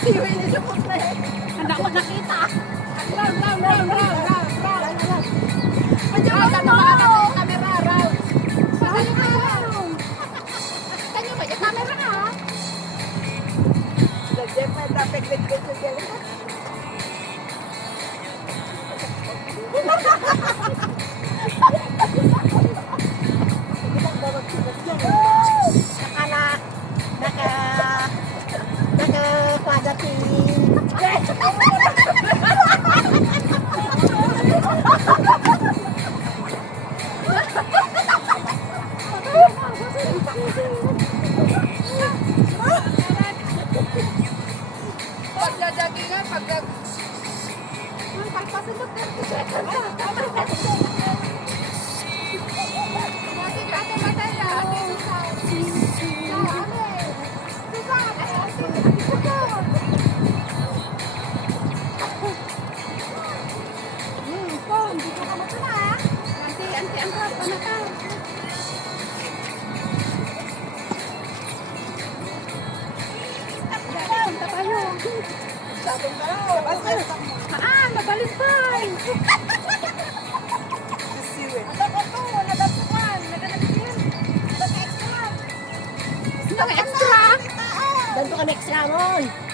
Siwi niya siya po na eh. Handa ko nakita. Round. Medyo ka na makakata yung camera, round. Pagaling ka round. Kanyo ba yung camera ha? Nag-jeff na tapik with siya. Naka-quadati. Pagjajagingan, pagpasilog ka. Nabalimbay! Naka-extra! Ganto ka na extra mon!